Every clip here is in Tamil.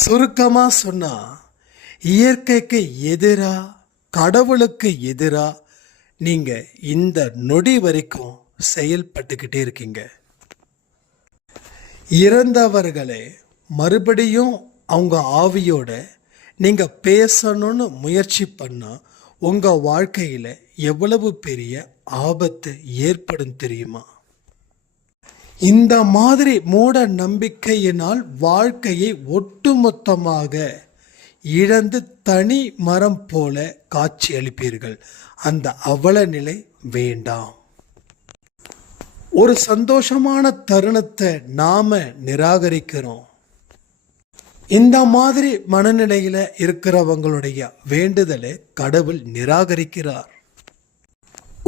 சுருக்கமா சொன்னா இயற்கைக்கு எதிரா, கடவுளுக்கு எதிரா நீங்க இந்த நொடி வரைக்கும் செயல்பட்டுக்கிட்டே இருக்கீங்க. இறந்தவர்களை மறுபடியும் அவங்க ஆவியோட நீங்க பேசணும்னு முயற்சி பண்ணா உங்க வாழ்க்கையில எவ்வளவு பெரிய ஆபத்து ஏற்படும் தெரியுமா? இந்த மாதிரி மூட நம்பிக்கையினால் வாழ்க்கையை ஒட்டுமொத்தமாக இழந்து தனி மரம் போல காட்சி அளிப்பீர்கள். அந்த அவல நிலை வேண்டாம். ஒரு சந்தோஷமான தருணத்தை நாம நிராகரிக்கிறோம். இந்த மாதிரி மனநிலையில இருக்கிறவங்களுடைய வேண்டுதலை கடவுள் நிராகரிக்கிறார்.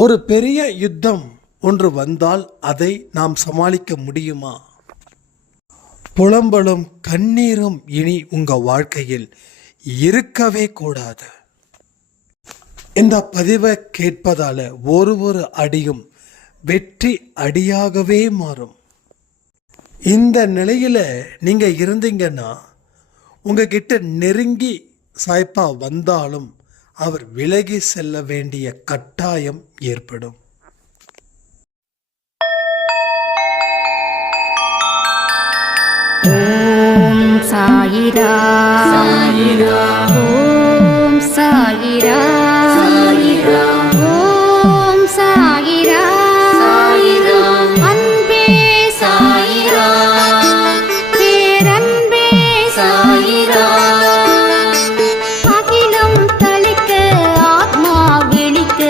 ஒரு பெரிய யுத்தம் ஒன்று வந்தால் அதை நாம் சமாளிக்க முடியுமா? புலம்பலும் கண்ணீரும் இனி உங்க வாழ்க்கையில் இருக்கவே கூடாது. இந்த பதிவை கேட்பதால ஒரு அடியும் வெற்றி அடியாகவே மாறும். இந்த நிலையில நீங்க இருந்தீங்கன்னா உங்ககிட்ட நெருங்கி சாய்ப்பா வந்தாலும் அவர் விலகி செல்ல வேண்டிய கட்டாயம் ஏற்படும். ஓம் சாயிரா சாயிரா, ஓம் சாயிரா சாயிரா, ஓம் சாயிரா சாயிரா, அன்பே சாயிரா, பேரன்பே சாயிரா, அகிலம் தளிக்க ஆத்மா விழிக்க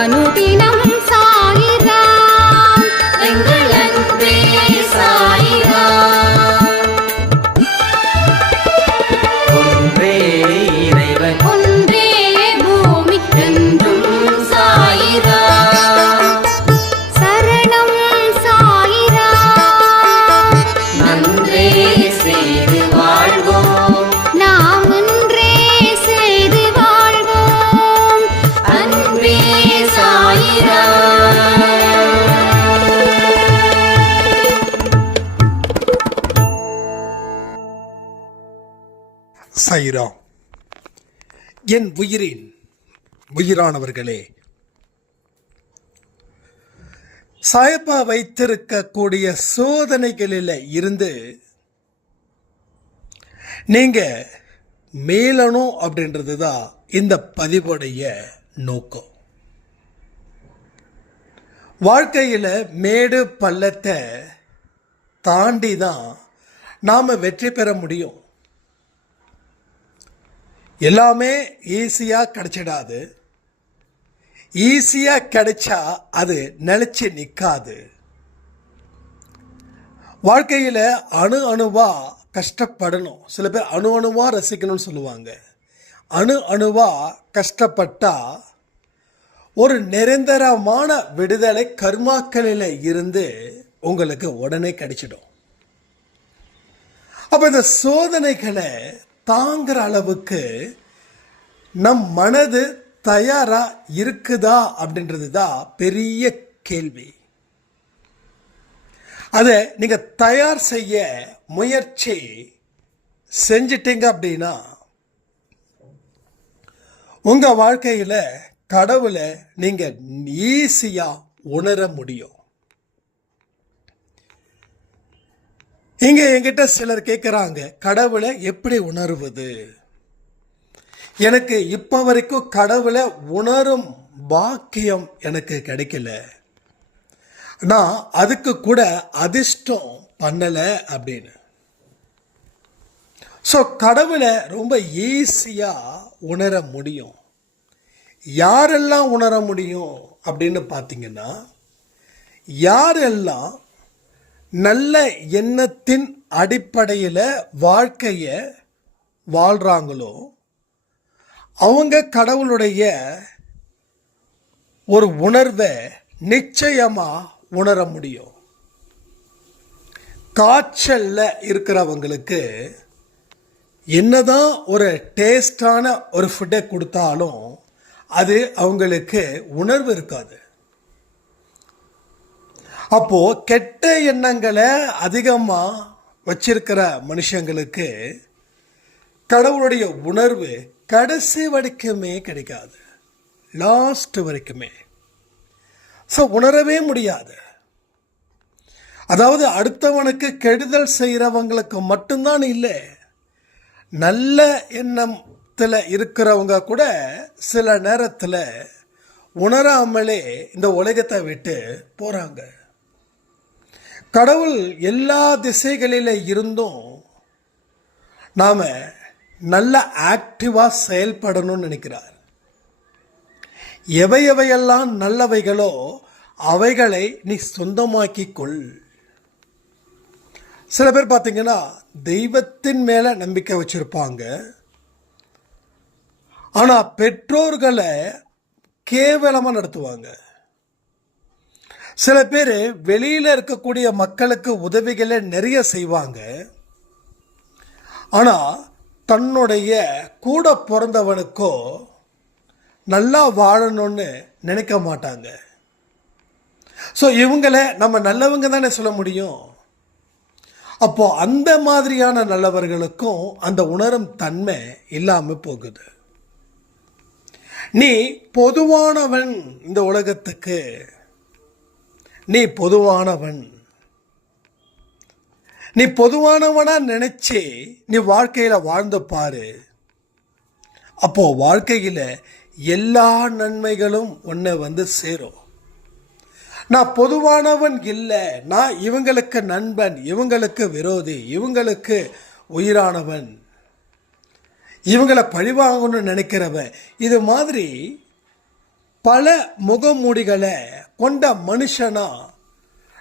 அனுதினம் சாயிரா, எங்கள் அன்பே சாயிரா. ஒன்றே பூமிக்கென்றும் சாயிரா, சரணம் சாயிரா, நன்றே செய்து வாழ்வோம், நாம் ஒன்றே செய்து வாழ்வோம், அன்பே சாயிரா. சாயிரா. என் உயிரின் உயிரானவர்களே, சாயப்பா வைத்திருக்கக்கூடிய சோதனைகளில் இருந்து நீங்க மீளணும் அப்படின்றது தான் இந்த பதிவுடைய நோக்கம். வாழ்க்கையில் மேடு பள்ளத்தை தாண்டி தான் நாம வெற்றி பெற முடியும். எல்லாமே ஈஸியாக கிடைச்சிடாது. ஈஸியாக கிடைச்சா அது நிலைச்சி நிற்காது. வாழ்க்கையில் அணுவா கஷ்டப்படணும். சில பேர் அணுவா ரசிக்கணும்னு சொல்லுவாங்க. அணுவா கஷ்டப்பட்டா ஒரு நிரந்தரமான விடுதலை கர்மாக்களில் இருந்து உங்களுக்கு உடனே கிடைச்சிடும். அப்போ இந்த சோதனைகளை தாங்குற அளவுக்கு நம் மனது தயாரா இருக்குதா அப்படின்றது தான் பெரிய கேள்வி. அதை நீங்க தயார் செய்ய முயற்சி செஞ்சிட்டீங்க அப்படின்னா உங்க வாழ்க்கையில கடவுளை நீங்க ஈஸியா உணர முடியும். இங்க என்கிட்ட சிலர் கேட்குறாங்க, கடவுளை எப்படி உணர்வது? எனக்கு இப்போ வரைக்கும் கடவுளை உணரும் பாக்கியம் எனக்கு கிடைக்கல, நான் அதுக்கு கூட அதிர்ஷ்டம் பண்ணலை அப்படின்னு. ஸோ கடவுளை ரொம்ப ஈஸியாக உணர முடியும். யாரெல்லாம் உணர முடியும் அப்படின்னு பார்த்தீங்கன்னா, யாரெல்லாம் நல்ல எண்ணத்தின் அடிப்படையில் வாழ்க்கையை வாழ்கிறாங்களோ அவங்க கடவுளுடைய ஒரு உணர்வை நிச்சயமாக உணர முடியும். காய்ச்சல்ல இருக்கிறவங்களுக்கு என்னதான் ஒரு டேஸ்டான ஒரு ஃபுட்டை கொடுத்தாலும் அது அவங்களுக்கு உணர்வு இருக்காது. அப்போ கெட்ட எண்ணங்களை அதிகமாக வச்சிருக்கிற மனுஷங்களுக்கு கடவுளுடைய உணர்வு கடைசி வரைக்குமே கிடைக்காது, லாஸ்ட் வரைக்குமே. ஸோ உணரவே முடியாது. அதாவது அடுத்தவனுக்கு கெடுதல் செய்கிறவங்களுக்கு மட்டும்தான் இல்லை, நல்ல எண்ணத்தில் இருக்கிறவங்க கூட சில நேரத்தில் உணராமலே இந்த உலகத்தை விட்டு போகிறாங்க. கடவுள் எல்லா திசைகளில் இருந்தும் நாம் நல்ல ஆக்டிவாக செயல்படணும்னு நினைக்கிறார். எவையெல்லாம் நல்லவைகளோ அவைகளை நீ சொந்தமாக்கி கொள். சில பேர் பார்த்தீங்கன்னா தெய்வத்தின் மேலே நம்பிக்கை வச்சுருப்பாங்க, ஆனால் பெற்றோர்களை கேவலமாக நடத்துவாங்க. சில பேர் வெளியில் இருக்கக்கூடிய மக்களுக்கு உதவிகளை நிறைய செய்வாங்க, ஆனால் தன்னுடைய கூட பிறந்தவனுக்கோ நல்லா வாழணும்னு நினைக்க மாட்டாங்க. ஸோ இவங்களை நம்ம நல்லவங்க தானே சொல்ல முடியும். அப்போ அந்த மாதிரியான நல்லவர்களுக்கும் அந்த உணரும் தன்மை இல்லாமல் போகுது. நீ பொதுவானவன், இந்த உலகத்துக்கு நீ பொதுவானவன். நீ பொதுவானவனா நினைச்சு நீ வாழ்க்கையில வாழ்ந்து பாரு. அப்போ வாழ்க்கையில எல்லா நன்மைகளும் உன்னை சேரும். நான் பொதுவானவன் இல்லை, நான் இவங்களுக்கு நண்பன், இவங்களுக்கு விரோதி, இவங்களுக்கு உயிரானவன், இவங்களை பழிவாங்கணும்னு நினைக்கிறவன், இது மாதிரி பல முகமூடிகளை கொண்ட மனுஷனா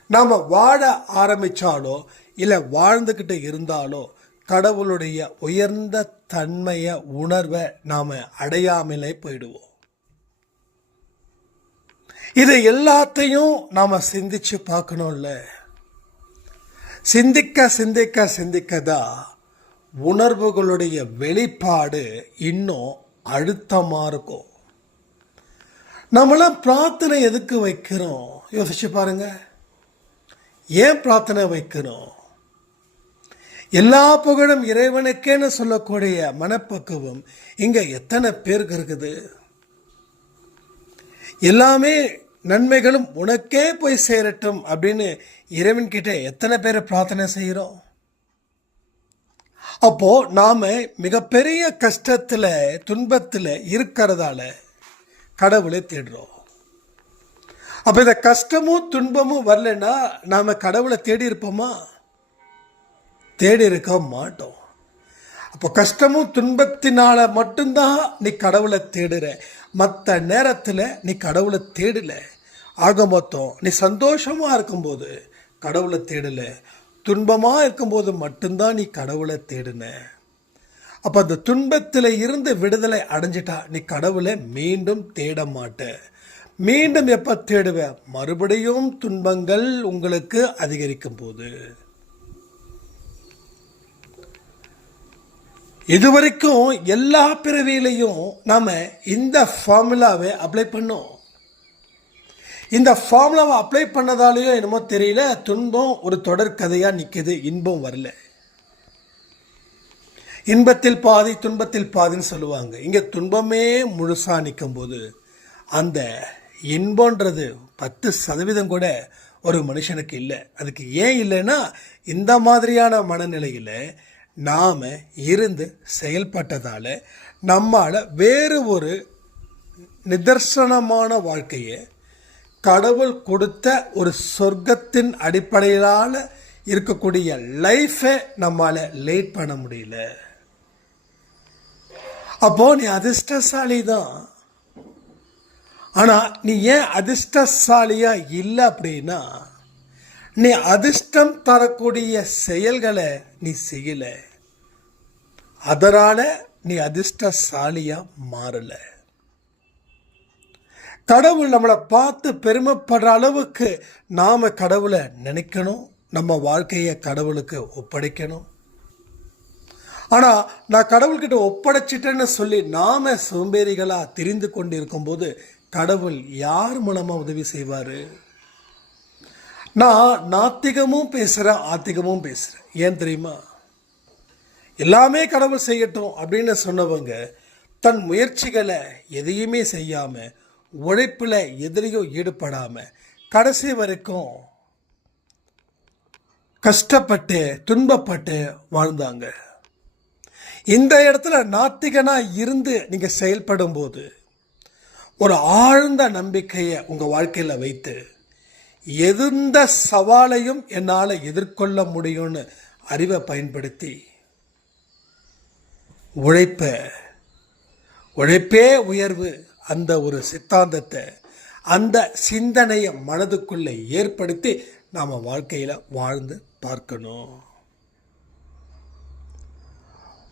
நாம் வாழ ஆரம்பித்தாலோ இல்லை வாழ்ந்துக்கிட்டு இருந்தாலோ கடவுளுடைய உயர்ந்த தன்மையை உணர்வை நாம் அடையாமலே போயிடுவோம். இது எல்லாத்தையும் நாம் சிந்திச்சு பார்க்கணும்ல. சிந்திக்க சிந்திக்க சிந்திக்கதான் உணர்வுகளுடைய வெளிப்பாடு இன்னும் அழுத்தமாக இருக்கும். நம்மளாம் பிரார்த்தனை எதுக்கு வைக்கிறோம் யோசிச்சு பாருங்க. ஏன் பிரார்த்தனை வைக்கிறோம்? எல்லா புகழும் இறைவனுக்கேன்னு சொல்லக்கூடிய மனப்பக்குவம் இங்க எத்தனை பேருக்கு இருக்குது? எல்லாமே நன்மைகளும் உனக்கே போய் சேரட்டும் அப்படின்னு இறைவன் கிட்ட எத்தனை பேர் பிரார்த்தனை செய்கிறோம்? அப்போ நாம மிகப்பெரிய கஷ்டத்துல துன்பத்துல இருக்கிறதால கடவுளை தேடுறோம். அப்ப இந்த கஷ்டமும் துன்பமும் வரலன்னா நாம கடவுளை தேடி இருப்போமா? தேடி இருக்க மாட்டோம். அப்போ கஷ்டமும் துன்பத்தினால மட்டும்தான் நீ கடவுளை தேடுற, மற்ற நேரத்தில் நீ கடவுளை தேடல. ஆக மொத்தம் நீ சந்தோஷமா இருக்கும்போது கடவுளை தேடல, துன்பமாக இருக்கும்போது மட்டும்தான் நீ கடவுளை தேடுன. அப்போ அந்த துன்பத்தில் இருந்து விடுதலை அடைஞ்சிட்டா நீ கடவுளை மீண்டும் தேட மாட்ட. மீண்டும் எப்போ தேடுவ? மறுபடியும் துன்பங்கள் உங்களுக்கு அதிகரிக்கும் போது. இதுவரைக்கும் எல்லா பிறவியிலையும் நாம இந்த ஃபார்முலாவை அப்ளை பண்ணோம். இந்த ஃபார்முலாவை அப்ளை பண்ணதாலேயோ என்னமோ தெரியல, துன்பம் ஒரு தொடர் கதையா நிற்குது, இன்பம் வரல. இன்பத்தில் பாதி துன்பத்தில் பாதின்னு சொல்லுவாங்க. இங்க துன்பமே முழுசா நிற்கும் போது அந்த இன்பன்றது 10% கூட ஒரு மனுஷனுக்கு இல்லை. அதுக்கு ஏன் இல்லைன்னா இந்த மாதிரியான மனநிலையில நாம இருந்து செயல்பட்டதால நம்மால வேறு ஒரு நிதர்சனமான வாழ்க்கையை கடவுள் கொடுத்த ஒரு சொர்க்கத்தின் அடிப்படையிலான இருக்கக்கூடிய லைஃபை நம்மால லேட் பண்ண முடியல. அப்போ நீ அதிர்ஷ்டசாலி தான். ஆனா நீ ஏன் அதிர்ஷ்டசாலியா இல்லை அப்படின்னா நீ அதிர்ஷ்டம் தரக்கூடிய செயல்களை நீ செய்யல, அதனால நீ அதிர்ஷ்டசாலியா மாறல. கடவுள் நம்மளை பார்த்து பெருமைப்படுற அளவுக்கு நாம கடவுளை நினைக்கணும், நம்ம வாழ்க்கையை கடவுளுக்கு ஒப்படைக்கணும். ஆனா நான் கடவுள்கிட்ட ஒப்படைச்சிட்டேன்னு சொல்லி நாம சோம்பேறிகளா திரிந்து கொண்டு இருக்கும்போது கடவுள் யார் மூலமா உதவி செய்வாரு? நான் நாத்திகமும் பேசுகிறேன், ஆத்திகமும் பேசுகிறேன். ஏன் தெரியுமா? எல்லாமே கடவுள் செய்யட்டும் அப்படின்னு சொன்னவங்க தன் முயற்சிகளை எதையுமே செய்யாமல், உழைப்பில் எதிலையும் ஈடுபடாமல் கடைசி வரைக்கும் கஷ்டப்பட்டு துன்பப்பட்டு வாழ்ந்தாங்க. இந்த இடத்துல நாத்திகனாக இருந்து நீங்கள் செயல்படும் போது ஒரு ஆழ்ந்த நம்பிக்கையை உங்கள் வாழ்க்கையில் வைத்து எந்த சவாலையும் என்னால் எதிர்கொள்ள முடியும்னு அறிவை பயன்படுத்தி உழைப்பே உயர்வு அந்த ஒரு சித்தாந்தத்தை, அந்த சிந்தனையை மனதுக்குள்ளே ஏற்படுத்தி நாம் வாழ்க்கையில் வாழ்ந்து பார்க்கணும்.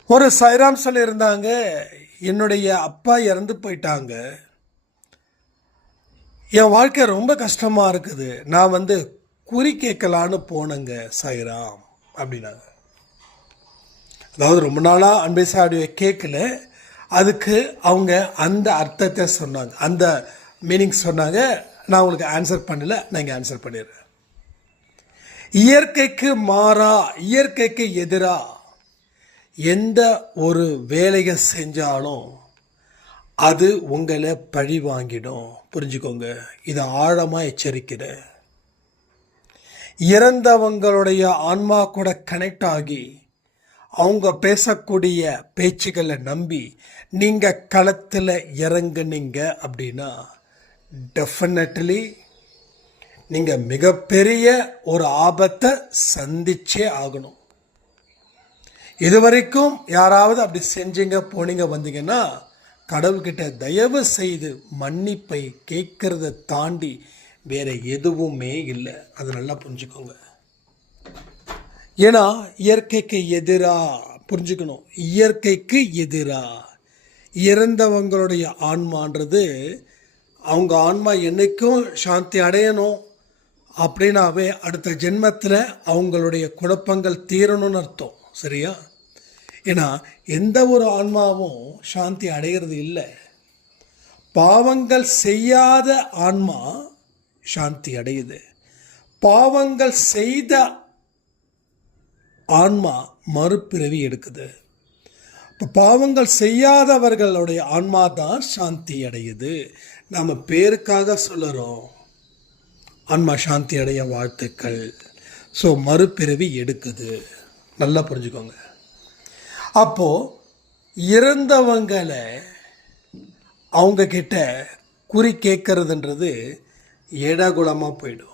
ஒரு சாய்ராம் சொல்லியிருந்தாங்க, என்னுடைய அப்பா இறந்து போயிட்டாங்க, என் வாழ்க்கை ரொம்ப கஷ்டமாக இருக்குது, நான் குறி கேட்கலான்னு போனேங்க சாய்ராம் அப்படின்னாங்க. அதாவது ரொம்ப நாளாக அன்பேசா ஆடியோ கேட்கல, அதுக்கு அவங்க அந்த அர்த்தத்தை சொன்னாங்க, அந்த மீனிங் சொன்னாங்க. நான் உங்களுக்கு ஆன்சர் பண்ணல, நான் இங்கே ஆன்சர் பண்ணிடுறேன். இயற்கைக்கு மாறா, இயற்கைக்கு எதிராக எந்த ஒரு வேலையை செஞ்சாலும் அது உங்களை பழி வாங்கிடும். புரிஞ்சுக்கோங்க, இதை ஆழமாக எச்சரிக்கிறேன். இறந்தவங்களுடைய ஆன்மா கூட கனெக்ட் ஆகி அவங்க பேசக்கூடிய பேச்சுக்களை நம்பி நீங்கள் களத்தில் இறங்குனீங்க அப்படின்னா டெஃபினெட்லி நீங்கள் மிகப்பெரிய ஒரு ஆபத்தை சந்திச்சே ஆகணும். இதுவரைக்கும் யாராவது அப்படி செஞ்சீங்க போனீங்க வந்தீங்கன்னா கடவுள்கிட்ட தயவு செய்து மன்னிப்பை கேட்கறத தாண்டி வேற எதுவுமே இல்லை. அது நல்லா புரிஞ்சுக்கோங்க. ஏன்னா இயற்கைக்கு எதிராக புரிஞ்சுக்கணும், இயற்கைக்கு எதிராக இறந்தவங்களுடைய ஆன்மான்றது அவங்க ஆன்மா என்னைக்கும் சாந்தி அடையணும் அப்படின்னாவே அடுத்த ஜென்மத்தில் அவங்களுடைய குழப்பங்கள் தீரணும்னு அர்த்தம். சரியா? ஏன்னா எந்த ஒரு ஆன்மாவும் சாந்தி அடைகிறது இல்லை. பாவங்கள் செய்யாத ஆன்மா சாந்தி அடையுது. பாவங்கள் செய்த ஆன்மா மறுபிறவி எடுக்குது. இப்போ பாவங்கள் செய்யாதவர்களுடைய ஆன்மா தான் சாந்தி அடையுது. நாம் பேருக்காக சொல்லுறோம் ஆன்மா சாந்தி அடைய வாழ்த்துக்கள். ஸோ மறுபிறவி எடுக்குது. நல்லா புரிஞ்சுக்கோங்க. அப்போது இறந்தவங்களை அவங்கக்கிட்ட குறி கேட்கறதுன்றது ஏடாகுலமாக போயிடும்.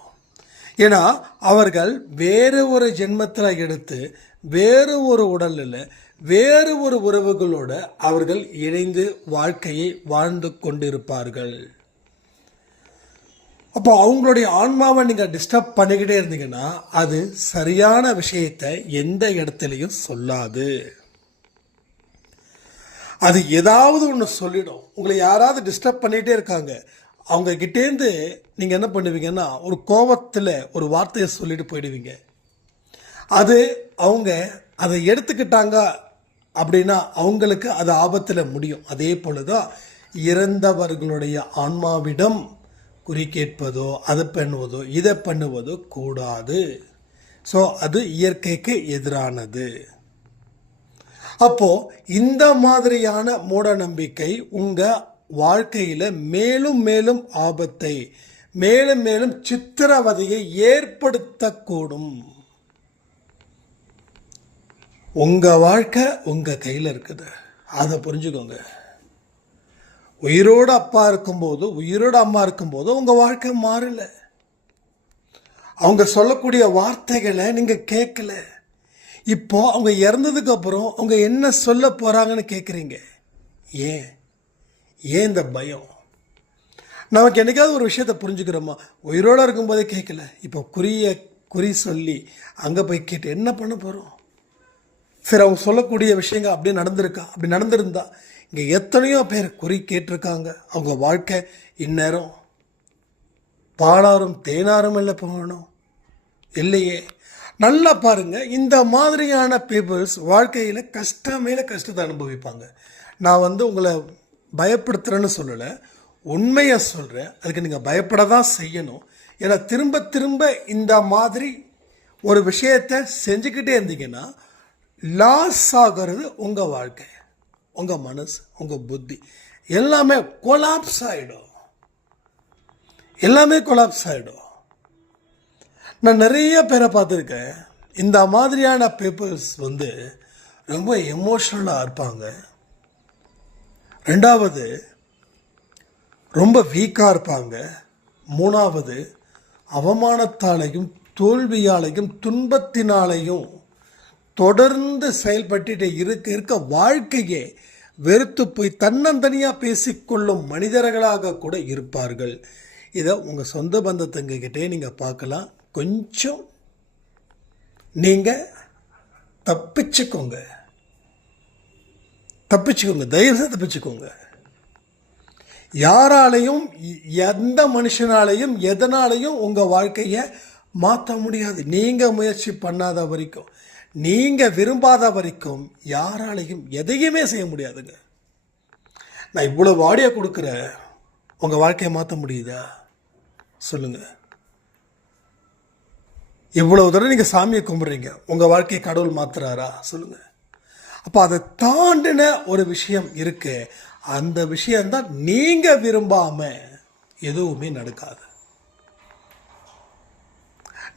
ஏன்னா அவர்கள் வேறு ஒரு ஜென்மத்தில் எடுத்து வேறு ஒரு உடலில் வேறு ஒரு உறவுகளோட அவர்கள் இணைந்து வாழ்க்கையை வாழ்ந்து கொண்டிருப்பார்கள். அப்போ அவங்களுடைய ஆன்மாவை நீங்கள் டிஸ்டர்ப் பண்ணிக்கிட்டே இருந்தீங்கன்னா அது சரியான விஷயத்தை எந்த இடத்துலையும் சொல்லாது. அது ஏதாவது ஒன்று சொல்லிடும். உங்களை யாராவது டிஸ்டர்ப் பண்ணிகிட்டே இருக்காங்க, அவங்க கிட்டேருந்து நீங்கள் என்ன பண்ணுவீங்கன்னா ஒரு கோபத்தில் ஒரு வார்த்தையை சொல்லிட்டு போயிடுவீங்க. அது அவங்க அதை எடுத்துக்கிட்டாங்க அப்படின்னா அவங்களுக்கு அது ஆபத்தில் முடியும். அதே போல தான் இறந்தவர்களுடைய ஆன்மாவிடம் குறி கேட்பதோ அதை பண்ணுவதோ இதை பண்ணுவதோ கூடாது. ஸோ அது இயற்கைக்கு எதிரானது. அப்போது இந்த மாதிரியான மூட நம்பிக்கை உங்கள் வாழ்க்கையில் மேலும் மேலும் ஆபத்தை, மேலும் மேலும் சித்திரவதையை ஏற்படுத்தக்கூடும். உங்கள் வாழ்க்கை உங்கள் கையில் இருக்குது, அதை புரிஞ்சுக்கோங்க. உயிரோடு அப்பா இருக்கும்போது உயிரோடு அம்மா இருக்கும்போது உங்கள் வாழ்க்கை மாறல. அவங்க சொல்லக்கூடிய வார்த்தைகளை நீங்கள் கேட்கல. இப்போ அவங்க இறந்ததுக்கு அப்புறம் அவங்க என்ன சொல்ல போகிறாங்கன்னு கேட்குறீங்க. ஏன் இந்த பயம்? நமக்கு என்னைக்காவது ஒரு விஷயத்தை புரிஞ்சுக்கிறோமா? உயிரோடு இருக்கும்போதே கேட்கல, இப்போ குறி சொல்லி அங்கே போய் கேட்டு என்ன பண்ண போகிறோம்? சரி, அவங்க சொல்லக்கூடிய விஷயங்கள் அப்படியே நடந்திருக்கா? அப்படி நடந்திருந்தா இங்கே எத்தனையோ பேர் குறி கேட்டிருக்காங்க. அவங்க வாழ்க்கை இந்நேரம் பாலாரும் தேனாரும் இல்லை போகணும் இல்லையே. நல்லா பாருங்கள், இந்த மாதிரியான பீப்புள்ஸ் வாழ்க்கையில் கஷ்டம் மேலே கஷ்டத்தை அனுபவிப்பாங்க. நான் உங்களை பயப்படுத்துகிறேன்னு சொல்லலை, உண்மையை சொல்கிறேன். அதுக்கு நீங்கள் பயப்பட தான் செய்யணும். ஏன்னா திரும்ப திரும்ப இந்த மாதிரி ஒரு விஷயத்தை செஞ்சுக்கிட்டே இருந்தீங்கன்னா லாஸ் ஆகிறது உங்கள் வாழ்க்கை, உங்கள் மனசு, உங்கள் புத்தி எல்லாமே கொலாப்ஸ் ஆகிடும். எல்லாமே கொலாப்ஸ் ஆகிடும். நான் நிறைய பேரை பார்த்துருக்கேன். இந்த மாதிரியான பீப்புள்ஸ் ரொம்ப எமோஷ்னலாக இருப்பாங்க. ரெண்டாவது ரொம்ப வீக்காக இருப்பாங்க. மூணாவது அவமானத்தாலையும் தோல்வியாலையும் துன்பத்தினாலையும் தொடர்ந்து செயல்பட்டு இருக்க வாழ்க்கையே வெறுத்து போய் தன்னந்தனியாக பேசிக்கொள்ளும் மனிதர்களாக கூட இருப்பார்கள். இதை உங்கள் சொந்த பந்தத்தங்ககிட்டே நீங்கள் பார்க்கலாம். கொஞ்சம் நீங்கள் தப்பிச்சுக்கோங்க, தயவுசெய்து தப்பிச்சுக்கோங்க. யாராலையும் எந்த மனுஷனாலையும் எதனாலையும் உங்கள் வாழ்க்கையை மாற்ற முடியாது. நீங்கள் முயற்சி பண்ணாத வரைக்கும், நீங்கள் விரும்பாத வரைக்கும் யாராலையும் எதையுமே செய்ய முடியாதுங்க. நான் இவ்வளோ ஆடியோ கொடுக்குறேன், உங்கள் வாழ்க்கையை மாற்ற முடியுதா சொல்லுங்கள்? இவ்வளவு தடவை நீங்கள் சாமியை கும்பிட்றீங்க, உங்கள் வாழ்க்கையை கடவுள் மாத்துறாரா சொல்லுங்கள்? அப்போ அதை தாண்டின ஒரு விஷயம் இருக்கு. அந்த விஷயம்தான் நீங்கள் விரும்பாமல் எதுவுமே நடக்காது.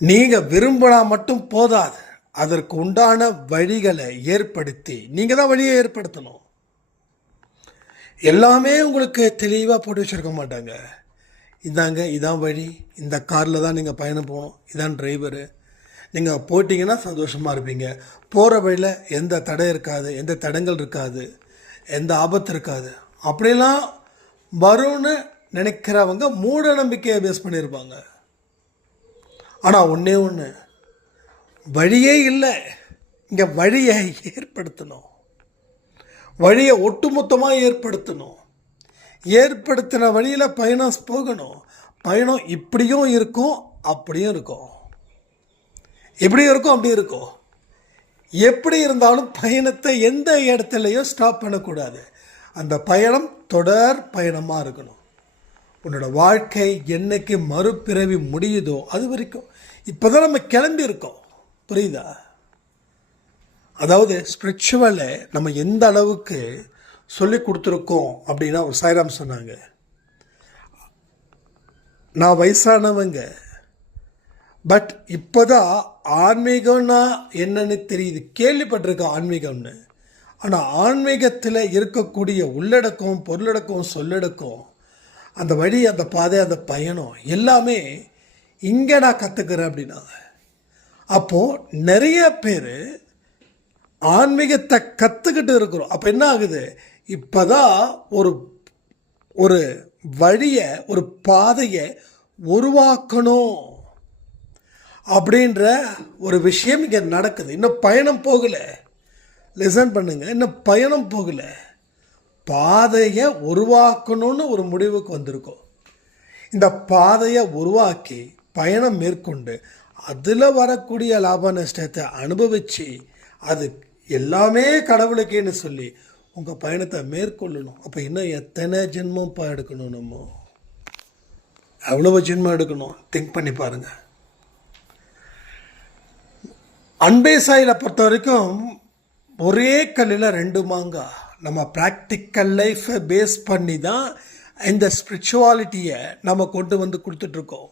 நீங்கள் விரும்பினா மட்டும் போதாது, அதற்கு உண்டான வழிகளை ஏற்படுத்தி நீங்கள் தான் வழியை ஏற்படுத்தணும். எல்லாமே உங்களுக்கு தெளிவாக போட்டு வச்சுருக்க மாட்டாங்க. இதாங்க இதான் வழி, இந்த காரில் தான் நீங்கள் பயணம் போகணும், இதான் டிரைவரு, நீங்கள் போட்டிங்கன்னா சந்தோஷமாக இருப்பீங்க, போகிற வழியில் எந்த தடை இருக்காது, எந்த தடங்கள் இருக்காது, எந்த ஆபத்து இருக்காது, அப்படிலாம் வரும்னு நினைக்கிறவங்க மூட நம்பிக்கையை பேஸ் பண்ணியிருப்பாங்க. ஆனால் ஒன்றே ஒன்று, வழியே இல்லை, இங்கே வழியை ஏற்படுத்தணும், வழியை ஒட்டுமொத்தமாக ஏற்படுத்தணும். ஏற்படுத்தின வழியில் பயணம் போகணும். பயணம் இப்படியும் இருக்கும் அப்படியும் இருக்கும், இப்படியும் இருக்கும் அப்படி இருக்கும். எப்படி இருந்தாலும் பயணத்தை எந்த இடத்துலையும் ஸ்டாப் பண்ணக்கூடாது. அந்த பயணம் தொடர் பயணமாக இருக்கணும். உன்னோட வாழ்க்கை என்னைக்கு மறுபிறவி முடியுதோ அது வரைக்கும். இப்போ தான் நம்ம கிளம்பி இருக்கோம், புரியுதா? அதாவது ஸ்பிரிச்சுவலை நம்ம எந்த அளவுக்கு சொல்லி கொடுத்துருக்கோம் அப்படின்னா, சாய்ராம் சொன்னாங்க, நான் வயசானவங்க, பட் இப்போதான் ஆன்மீகம்னா என்னன்னு தெரியுது. கேள்விப்பட்டிருக்கேன் ஆன்மீகம்னு, ஆனால் ஆன்மீகத்தில் இருக்கக்கூடிய உள்ளடக்கம், பொருளடக்கம், சொல்லடக்கம், அந்த வழி, அந்த பாதை, அந்த பயணம் எல்லாமே இங்கே நான் கற்றுக்கிறேன் அப்படின்னாங்க. அப்போது நிறைய பேர் ஆன்மீகத்தை கற்றுக்கிட்டு இருக்கிறோம். அப்போ என்ன ஆகுது, இப்போ தான் ஒரு வழியை, ஒரு பாதையை உருவாக்கணும் அப்படின்ற ஒரு விஷயம் இங்கே நடக்குது. இன்னும் பயணம் போகலை. லிசன் பண்ணுங்க, இன்னும் பயணம் போகலை. பாதையை உருவாக்கணும்னு ஒரு முடிவுக்கு வந்திருக்கோம். இந்த பாதையை உருவாக்கி பயணம் மேற்கொண்டு அதில் வரக்கூடிய லாப நஷ்டத்தை அனுபவித்து அது எல்லாமே கடவுளுக்கேன்னு சொல்லி உங்கள் பயணத்தை மேற்கொள்ளணும். அப்போ இன்னும் எத்தனை ஜென்மம் எடுக்கணும்? நம்ம எவ்வளவு ஜென்மம் எடுக்கணும்? திங்க் பண்ணி பாருங்கள். அன்பே சாயில பொறுத்த வரைக்கும் ஒரே கல்லில் ரெண்டு மாங்காய். நம்ம ப்ராக்டிக்கல் லைஃப்பை பேஸ் பண்ணி தான் இந்த ஸ்பிரிச்சுவாலிட்டியை நம்ம கொண்டு வந்து கொடுத்துட்ருக்கோம்.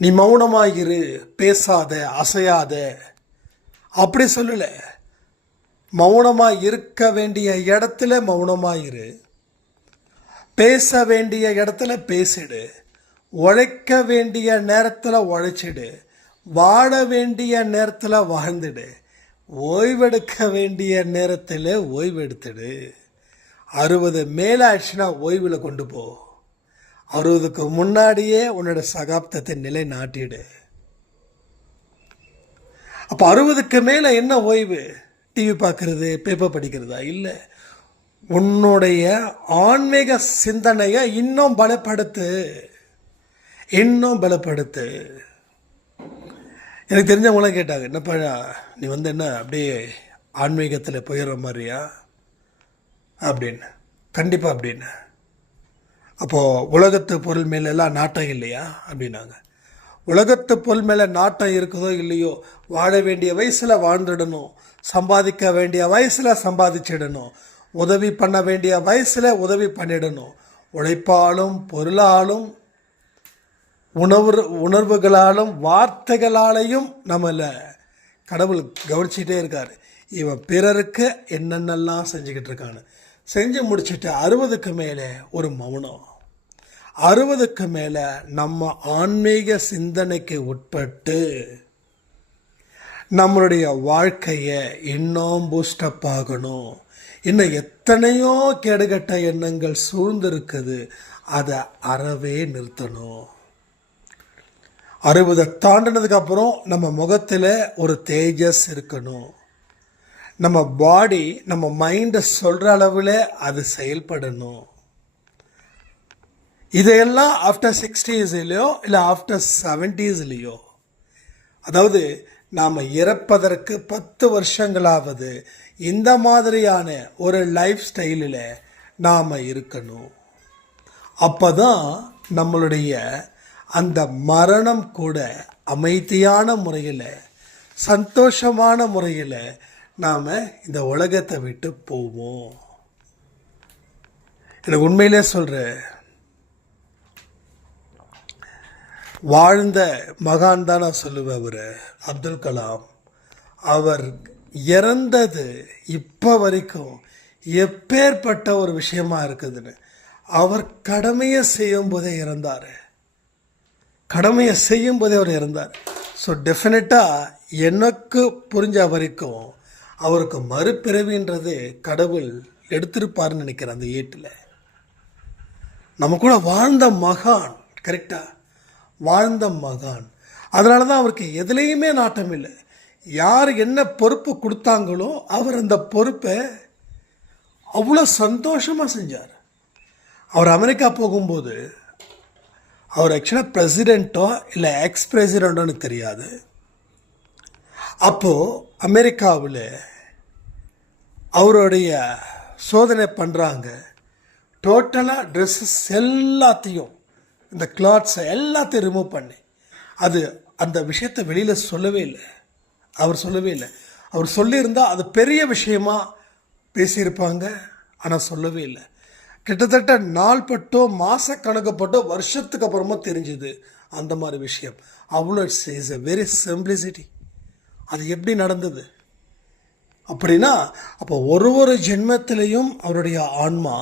நீ மௌனமாயிரு, பேசாத, அசையாத அப்படி சொல்லலை. மௌனமாக இருக்க வேண்டிய இடத்துல மௌனமாயிரு, பேச வேண்டிய இடத்துல பேசிடு, உழைக்க வேண்டிய நேரத்தில் உழைச்சிடு, வாழ வேண்டிய நேரத்தில் வாழ்ந்துடு, ஓய்வெடுக்க வேண்டிய நேரத்தில் ஓய்வெடுத்துடு. 60 மேலாச்சுன்னா ஓய்வில் கொண்டு போ. 60க்கு முன்னாடியே உன்னோட சகாப்தத்தை நிலை நாட்டிடு. அப்போ 60க்கு மேலே என்ன ஓய்வு? டிவி பார்க்குறது, பேப்பர் படிக்கிறதா? இல்லை, உன்னுடைய ஆன்மீக சிந்தனையை இன்னும் பலப்படுத்து, இன்னும் பலப்படுத்து. எனக்கு தெரிஞ்சவங்களாம் கேட்டாங்க, என்னப்பா நீ என்ன அப்படியே ஆன்மீகத்தில் போயிடுற மாதிரியா அப்படின்னு. கண்டிப்பாக அப்படின்னு. அப்போது உலகத்து பொருள் மேலெல்லாம் நாட்டம் இல்லையா அப்படின்னாங்க. உலகத்து பொருள் மேலே நாட்டம் இருக்குதோ இல்லையோ, வாழ வேண்டிய வயசில் வாழ்ந்துடணும், சம்பாதிக்க வேண்டிய வயசில் சம்பாதிச்சிடணும், உதவி பண்ண வேண்டிய வயசில் உதவி பண்ணிடணும். உழைப்பாலும் பொருளாலும் உணர்வுகளாலும் வார்த்தைகளாலையும் நம்மளை கடவுள் கவனிச்சிட்டே இருக்கார். இவன் பிறருக்கு என்னென்னலாம் செஞ்சுக்கிட்டு இருக்கான்னு செஞ்சு முடிச்சுட்டு 60க்கு மேலே ஒரு மௌனம். 60க்கு மேலே நம்ம ஆன்மீக சிந்தனைக்கு உட்பட்டு நம்மளுடைய வாழ்க்கையை இன்னும் பூஸ்டப் ஆகணும். இன்னும் எத்தனையோ கேடுகட்ட எண்ணங்கள் சூழ்ந்திருக்குது, அதை அறவே நிறுத்தணும். 60 தாண்டினதுக்கு அப்புறம் நம்ம முகத்தில் ஒரு தேஜஸ் இருக்கணும். நம்ம பாடி நம்ம மைண்டை சொல்கிற அளவில் அது செயல்படணும். இதையெல்லாம் ஆஃப்டர் 60ஸ்லையோ இல்லை ஆஃப்டர் 70ஸ்லையோ, அதாவது நாம் இறப்பதற்கு 10 வருஷங்களாவது இந்த மாதிரியான ஒரு லைஃப் ஸ்டைலில் நாம் இருக்கணும். அப்போ தான் நம்மளுடைய அந்த மரணம் கூட அமைதியான முறையில், சந்தோஷமான முறையில் நாம் இந்த உலகத்தை விட்டு போவோம். எனக்கு உண்மையிலே சொல்கிறேன், வாழ்ந்த மகான் தான் நான் சொல்லுவேன். அவர் அப்துல் கலாம். அவர் இறந்தது இப்போ வரைக்கும் எப்பேற்பட்ட ஒரு விஷயமா இருக்குதுன்னு. அவர் கடமையை செய்யும் போதே இறந்தார். கடமையை செய்யும் போதே அவர் இறந்தார். ஸோ டெஃபினட்டாக எனக்கு புரிஞ்ச வரைக்கும் அவருக்கு மறுபிறவின்றது கடவுள் எடுத்திருப்பாருன்னு நினைக்கிறேன். அந்த ஏட்டில் நம்ம கூட வாழ்ந்த மகான், கரெக்டாக வாழ்ந்த மகான். அதனால தான் அவருக்கு எதுலேயுமே நாட்டம் இல்லை. யார் என்ன பொறுப்பு கொடுத்தாங்களோ அவர் அந்த பொறுப்பை அவ்வளோ சந்தோஷமாக செஞ்சார். அவர் அமெரிக்கா போகும்போது, அவர் ஆக்சுவலாக பிரசிடெண்ட்டோ இல்லை எக்ஸ் பிரசிடெண்ட்டோன்னு தெரியாது. அப்போது அமெரிக்காவில் அவருடைய சோதனை பண்ணுறாங்க. டோட்டலாக ட்ரெஸ்ஸஸ் எல்லாத்தையும், இந்த கிளாத்ஸை எல்லாத்தையும் ரிமூவ் பண்ணி, அது அந்த விஷயத்தை வெளியில் சொல்லவே இல்லை. அவர் சொல்லவே இல்லை. அவர் சொல்லியிருந்தால் அது பெரிய விஷயமா பேசியிருப்பாங்க. ஆனால் சொல்லவே இல்லை. கிட்டத்தட்ட நாள் பட்டோ மாத கணக்கப்பட்டோ வருஷத்துக்கு அப்புறமா தெரிஞ்சுது அந்த மாதிரி விஷயம். அவ்வளோ இஸ் எ வெரி சிம்பிளிசிட்டி. அது எப்படி நடந்தது அப்படின்னா, அப்போ ஒரு ஜென்மத்திலையும் அவருடைய ஆன்மா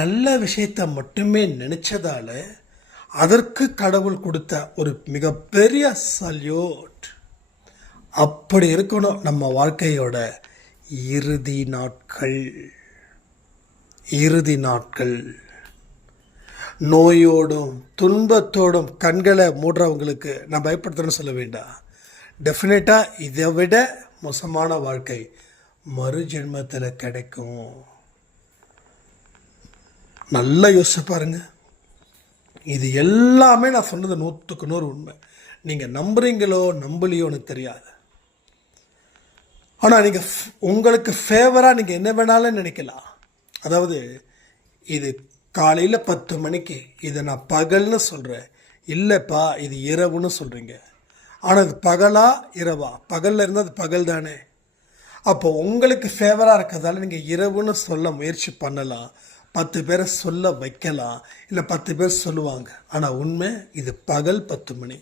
நல்ல விஷயத்தை மட்டுமே நினச்சதால அதற்கு கடவுள் கொடுத்த ஒரு மிகப்பெரிய சல்யூட். அப்படி இருக்கணும் நம்ம வாழ்க்கையோட இறுதி நாட்கள். இறுதி நாட்கள் நோயோடும் துன்பத்தோடும் கண்களை மூடுறவங்களுக்கு நான் பயப்படுத்துறேன்னு சொல்ல வேண்டாம். டெஃபினட்டாக இதை விட மோசமான வாழ்க்கை மறு ஜென்மத்தில் கிடைக்கும். நல்லா யோசிச்சு பாருங்க. இது எல்லாமே நான் சொன்னது 100க்கு 100 உண்மை. நீங்கள் நம்புறீங்களோ நம்பலையோன்னு தெரியாது. ஆனால் நீங்கள் உங்களுக்கு ஃபேவராக நீங்கள் என்ன வேணாலும் நினைக்கலாம். அதாவது இது காலையில் 10 மணிக்கு இதை நான் பகல்னு சொல்கிறேன், இல்லைப்பா இது இரவுன்னு சொல்கிறீங்க. ஆனால் அது பகலா இரவா? பகலில் இருந்தால் அது பகல் தானே. அப்போ உங்களுக்கு ஃபேவராக இருக்கிறதால நீங்கள் இரவுன்னு சொல்ல முயற்சி பண்ணலாம், 10 பேரை சொல்ல வைக்கலாம், இல்லை 10 பேர் சொல்லுவாங்க. ஆனால் உண்மை இது பகல் 10 மணி.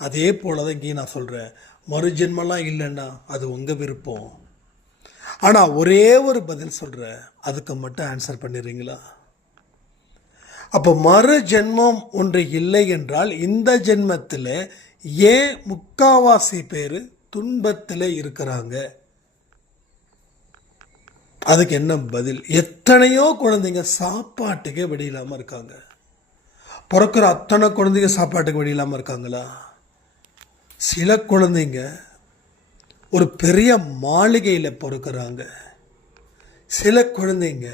அதே போல் தான் இங்கேயும் நான் சொல்கிறேன், மறுஜென்மெல்லாம் இல்லைன்னா அது உங்கள் விருப்பம். ஆனால் ஒரே ஒரு பதில் சொல்கிறேன், அதுக்கு மட்டும் ஆன்சர் பண்ணிடுறீங்களா? அப்போ மறு ஜென்மம் ஒன்று இல்லை என்றால் இந்த ஜென்மத்தில் ஏன் முக்காவாசி பேர் துன்பத்தில் இருக்கிறாங்க? அதுக்கு என்ன பதில்? எத்தனையோ குழந்தைங்க சாப்பாட்டுக்கே வழி இல்லாமல் இருக்காங்க. பிறக்கிற அத்தனை குழந்தைங்க சாப்பாட்டுக்கு வழி இல்லாமல் இருக்காங்களா? சில குழந்தைங்க ஒரு பெரிய மாளிகையில் பிறக்கிறாங்க. சில குழந்தைங்க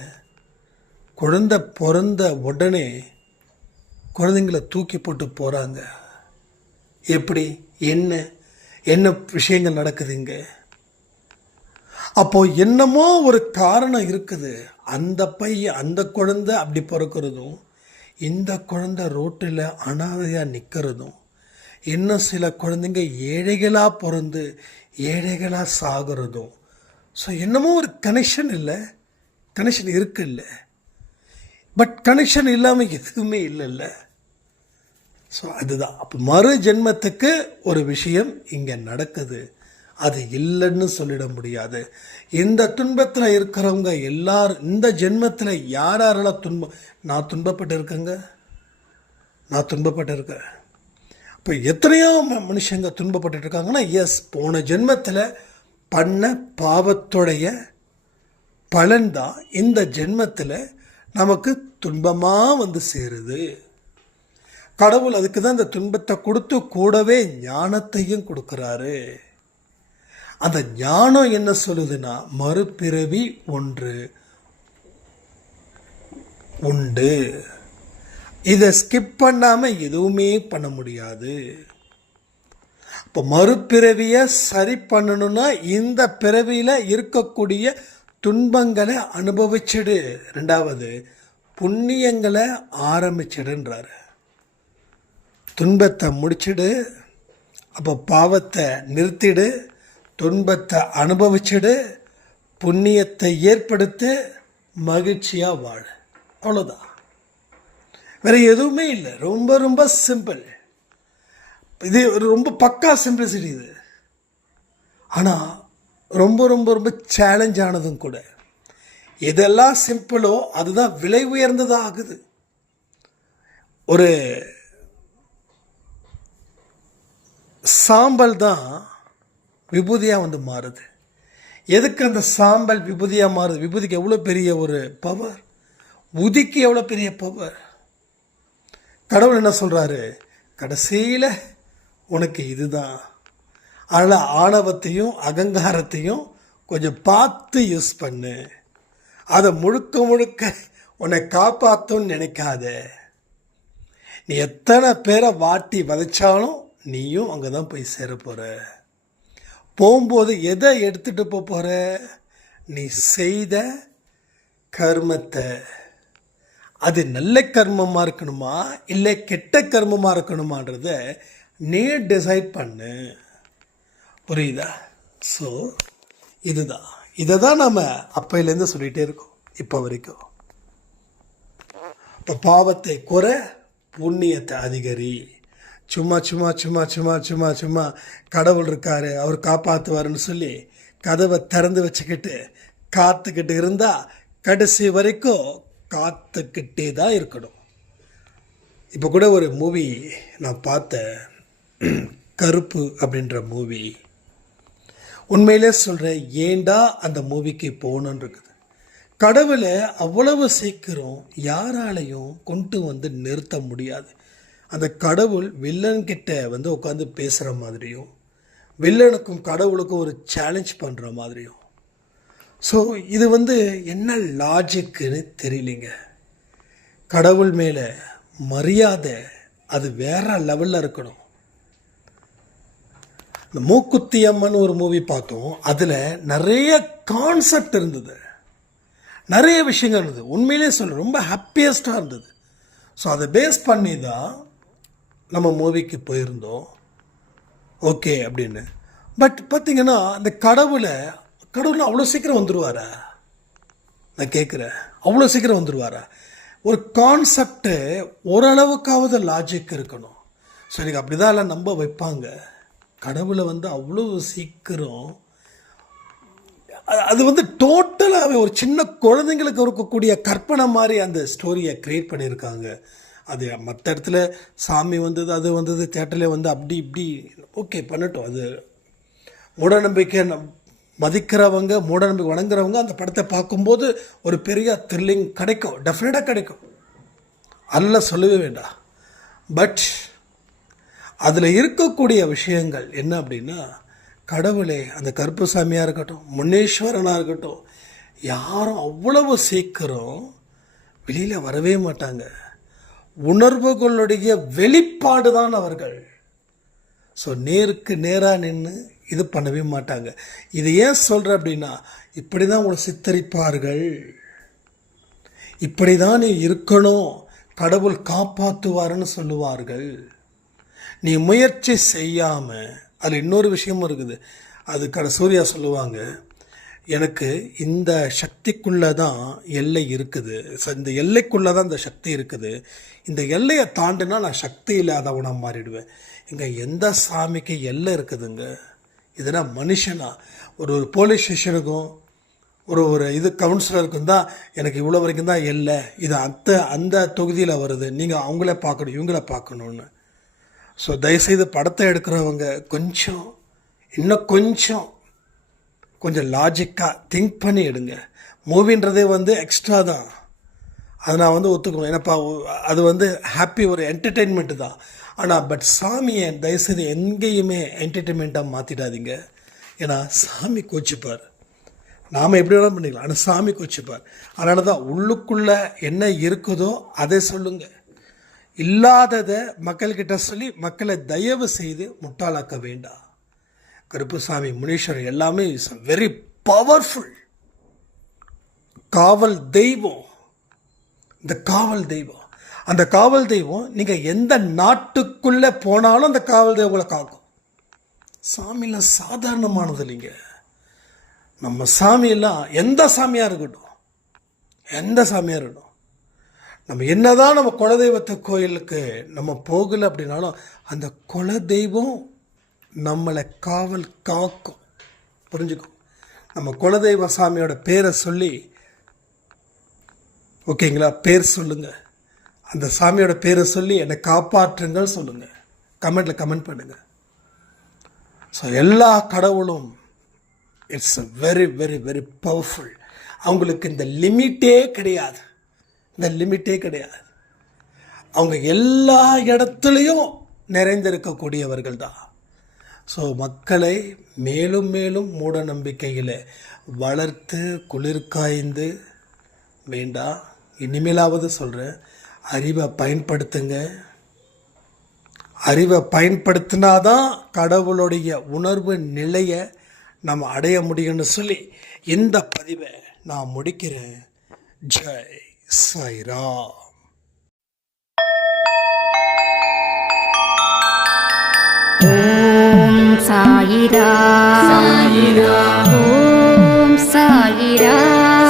குழந்தை பிறந்த உடனே குழந்தைங்களை தூக்கி போட்டு போகிறாங்க. எப்படி? என்ன விஷயங்கள் நடக்குதுங்க? அப்போ என்னமோ ஒரு காரணம் இருக்குது. அந்த குழந்தை அப்படி பிறக்கிறதும், இந்த குழந்தை ரோட்டில் அனாதையாக நிற்கிறதும் இன்னும் சில குழந்தைங்க ஏழைகளாக பிறந்து ஏழைகளாக சாகிறதும். ஸோ என்னமோ ஒரு கனெக்ஷன் இல்லை, கனெக்ஷன் இருக்குல்ல, பட் கனெக்ஷன் இல்லாமல் எதுவுமே இல்லைல்ல. ஸோ அதுதான். அப்போ மறு ஜென்மத்துக்கு ஒரு விஷயம் இங்கே நடக்குது, அது இல்லைன்னு சொல்லிட முடியாது. இந்த துன்பத்தில் இருக்கிறவங்க எல்லாரும் இந்த ஜென்மத்தில் யாரெல்லாம் நான் துன்பப்பட்டு இருக்கேங்க, நான் துன்பப்பட்டு இருக்கேன். இப்போ எத்தனையோ மனுஷங்க துன்பப்பட்டு இருக்காங்கன்னா, எஸ், போன ஜென்மத்தில் பண்ண பாவத்துடைய பலன்தான் இந்த ஜென்மத்தில் நமக்கு துன்பமாக வந்து சேருது. கடவுள் அதுக்கு தான் இந்த துன்பத்தை கொடுத்து கூடவே ஞானத்தையும் கொடுக்குறாரு. அந்த ஞானம் என்ன சொல்லுதுன்னா, மறுபிறவி ஒன்று உண்டு, இதை ஸ்கிப் பண்ணாமல் எதுவுமே பண்ண முடியாது. இப்போ மறுபிறவியை சரி பண்ணணும்னா இந்த பிறவியில் இருக்கக்கூடிய துன்பங்களை அனுபவிச்சிடு, ரெண்டாவது புண்ணியங்களை ஆரம்பிச்சிடுன்றாரு. துன்பத்தை முடிச்சிடு, அப்போ பாவத்தை நிறுத்திடு, துன்பத்தை அனுபவிச்சிடு, புண்ணியத்தை ஏற்படுத்து, மகிழ்ச்சியாக வாழ. அவ்வளோதான், வேறு எதுவுமே இல்லை. ரொம்ப ரொம்ப சிம்பிள். இது ரொம்ப பக்கா சிம்பிளிசிட்டி இது. ஆனால் ரொம்ப ரொம்ப ரொம்ப சேலஞ்ச் ஆனதும் கூட. எதெல்லாம் சிம்பிளோ அதுதான் விலை உயர்ந்ததாக ஆகுது. ஒரு சாம்பல் தான் விபூதியாக வந்து மாறுது. எதுக்கு அந்த சாம்பல் விபூதியாக மாறுது? விபூதிக்கு எவ்வளோ பெரிய ஒரு பவர், உதிக்கு எவ்வளோ பெரிய பவர். கடவுள் என்ன சொல்கிறாரு, கடைசியில் உனக்கு இதுதான். அதனால் ஆணவத்தையும் அகங்காரத்தையும் கொஞ்சம் பார்த்து யூஸ் பண்ணு. அதை முழுக்க முழுக்க உன்னை காப்பாற்றும்னு நினைக்காத. நீ எத்தனை பேரை வாட்டி வதைச்சாலும் நீயும் அங்கே தான் போய் சேர போகிற. போகும்போது எதை எடுத்துகிட்டு போகிற? நீ செய்த கர்மத்தை. அது நல்ல கர்மமாக இருக்கணுமா இல்லை கெட்ட கர்மமாக இருக்கணுமான்றத நீ டிசைட் பண்ணு. புரியுதா? ஸோ இதுதான், இதை தான் நம்ம அப்பையிலேருந்து சொல்லிகிட்டே இருக்கோம் இப்போ வரைக்கும். இப்போ பாவத்தை குறை, புண்ணியத்தை அதிகரி. சும்மா சும்மா சும்மா சும்மா சும்மா சும்மா கடவுள் இருக்கார், அவர் காப்பாற்றுவாருன்னு சொல்லி கதவை திறந்து வச்சுக்கிட்டு காத்துக்கிட்டு இருந்தால் கடைசி வரைக்கும் காத்துக்கிட்டே தான் இருக்கணும். இப்போ கூட ஒரு மூவி நான் பார்த்தேன், கருப்பு அப்படின்ற மூவி. உண்மையிலே சொல்கிறேன், ஏண்டா அந்த மூவிக்கு போகணுன்னு இருக்குது. கடவுளை அவ்வளவு சீக்கிரம் யாராலையும் கொண்டு வந்து நிறுத்த முடியாது. அந்த கடவுள் வில்லன்கிட்ட வந்து உட்காந்து பேசுகிற மாதிரியும் வில்லனுக்கும் கடவுளுக்கும் ஒரு சேலஞ்ச் பண்ணுற மாதிரியும். ஸோ இது வந்து என்ன லாஜிக்குன்னு தெரியலிங்க. கடவுள் மேலே மரியாதை அது வேற லெவலில் இருக்கணும். இந்த மூக்குத்தி அம்மன் ஒரு மூவி பார்த்தோம், அதில் நிறைய கான்செப்ட் இருந்தது, நிறைய விஷயங்கள் இருந்தது. உண்மையிலே சொல்ல ரொம்ப ஹாப்பியஸ்டாக இருந்தது. ஸோ அதை பேஸ் பண்ணி தான் நம்ம மூவிக்கு போயிருந்தோம். ஓகே அப்படின்னு. பட் பார்த்திங்கன்னா அந்த கடவுள் அவ்வளோ சீக்கிரம் வந்துடுவாரா? நான் கேட்குறேன், அவ்வளோ சீக்கிரம் வந்துடுவாரா? ஒரு கான்செப்டு ஓரளவுக்காவது லாஜிக் இருக்கணும். ஸோ எனக்கு அப்படி தான் எல்லாம் நம்ப வைப்பாங்க. கடவுளை வந்து அவ்வளோ சீக்கிரம் அது வந்து டோட்டலாகவே ஒரு சின்ன குழந்தைங்களுக்கு இருக்கக்கூடிய கற்பனை மாதிரி அந்த ஸ்டோரியை க்ரியேட் பண்ணியிருக்காங்க. அது மற்ற இடத்துல சாமி வந்தது, அது வந்தது, தேட்டரில் வந்து அப்படி இப்படி ஓகே பண்ணட்டும். அது மூடநம்பிக்கை மதிக்கிறவங்க, மூடநம்பிக்கை வணங்குறவங்க அந்த படத்தை பார்க்கும்போது ஒரு பெரிய த்ரில்லிங் கிடைக்கும், டெஃபினட்டாக கிடைக்கும், அதெல்லாம் சொல்லவே வேண்டாம். பட் அதில் இருக்கக்கூடிய விஷயங்கள் என்ன அப்படின்னா, கடவுளே அந்த கருப்பு சாமியாக இருக்கட்டும், முனீஸ்வரனாக இருக்கட்டும், யாரும் அவ்வளவு சீக்கிரம் வெளியில் வரவே மாட்டாங்க. உணர்வுகளுடைய வெளிப்பாடு தான் அவர்கள். ஸோ நேருக்கு நேராக நின்று இது பண்ணவே மாட்டாங்க. இது ஏன் சொல்கிற அப்படின்னா, இப்படி தான் உங்களை சித்தரிப்பார்கள், இப்படி தான் நீ இருக்கணும், கடவுள் காப்பாற்றுவாருன்னு சொல்லுவார்கள். நீ முயற்சி செய்யாமல், அதில் இன்னொரு விஷயமும் இருக்குது. அது சூர்யா சொல்லுவாங்க, எனக்கு இந்த சக்திக்குள்ளே தான் எல்லை இருக்குது, இந்த எல்லைக்குள்ளே தான் இந்த சக்தி இருக்குது, இந்த எல்லையை தாண்டினா நான் சக்தி இல்லாதவனாக மாறிடுவேன். இங்கே எந்த சாமிக்கு எல்லை இருக்குதுங்க? இதுனா மனுஷனா? ஒரு போலீஸ் ஸ்டேஷனுக்கும் ஒரு கவுன்சிலருக்கும் தான் எனக்கு இவ்வளோ வரைக்கும் தான் எல்லை, இது அந்த தொகுதியில் வருது, நீங்கள் அவங்கள பார்க்கணும் இவங்கள பார்க்கணுன்னு. ஸோ தயவுசெய்து படத்தை எடுக்கிறவங்க இன்னும் கொஞ்சம் லாஜிக்காக திங்க் பண்ணி எடுங்க. மூவின்றதே எக்ஸ்ட்ரா தான், அதை நான் ஒத்துக்குவேன். ஏன்னாப்பா அது ஹாப்பி, ஒரு என்டர்டெயின்மெண்ட்டு தான். ஆனால் பட் சாமியை தயவுசெய்து எங்கேயுமே என்டர்டெயின்மெண்ட்டாக மாற்றிடாதீங்க. ஏன்னா சாமி கோச்சிப்பார். நாம் எப்படி வேணாலும் பண்ணிக்கலாம், ஆனால் சாமி கோச்சிப்பார். அதனால தான் உள்ளுக்குள்ளே என்ன இருக்குதோ அதை சொல்லுங்கள். இல்லாததை மக்கள்கிட்ட சொல்லி மக்களை தயவு செய்து முட்டாளாக்க வேண்டாம். கருப்புசாமி, முனீஸ்வரர் எல்லாமே இஸ் வெரி பவர்ஃபுல் காவல் தெய்வம். இந்த காவல் தெய்வம், அந்த காவல் தெய்வம் நீங்கள் எந்த நாட்டுக்குள்ளே போனாலும் அந்த காவல் தெய்வம் உங்களை காக்கும். சாமியெல்லாம் சாதாரணமானது இல்லைங்க. நம்ம சாமியெல்லாம் எந்த சாமியாக இருக்கட்டும், நம்ம என்னதான் நம்ம குலதெய்வத்தை கோயிலுக்கு நம்ம போகலை அப்படின்னாலும் அந்த குலதெய்வம் நம்மளை காவல் காக்கும். புரிஞ்சுக்கும். நம்ம குலதெய்வ சாமியோட பேரை சொல்லி, ஓகேங்களா, பேர் சொல்லுங்கள், அந்த சாமியோட பேரை சொல்லி என்னை காப்பாற்றுங்கள் சொல்லுங்கள், கமெண்ட்டில் கமெண்ட் பண்ணுங்கள். ஸோ எல்லா கடவுளும் it's very very very powerful. அவங்களுக்கு இந்த லிமிட்டே கிடையாது. அவங்க எல்லா இடத்துலையும் நிறைந்திருக்கக்கூடியவர்கள் தான். ஸோ மக்களை மேலும் மேலும் மூட நம்பிக்கையில் வளர்த்து குளிர்காய்ந்து வேண்டாம். இனிமேலாவது சொல்கிறேன், அறிவை பயன்படுத்துங்க. அறிவை பயன்படுத்தினாதான் கடவுளுடைய உணர்வு நிலையை நம்ம அடைய முடியும்னு சொல்லி இந்த பதிவை நான் முடிக்கிறேன். ஜெய் சாய்ராம். ஓம் சாயிராம். ஓம் சாயிராம்.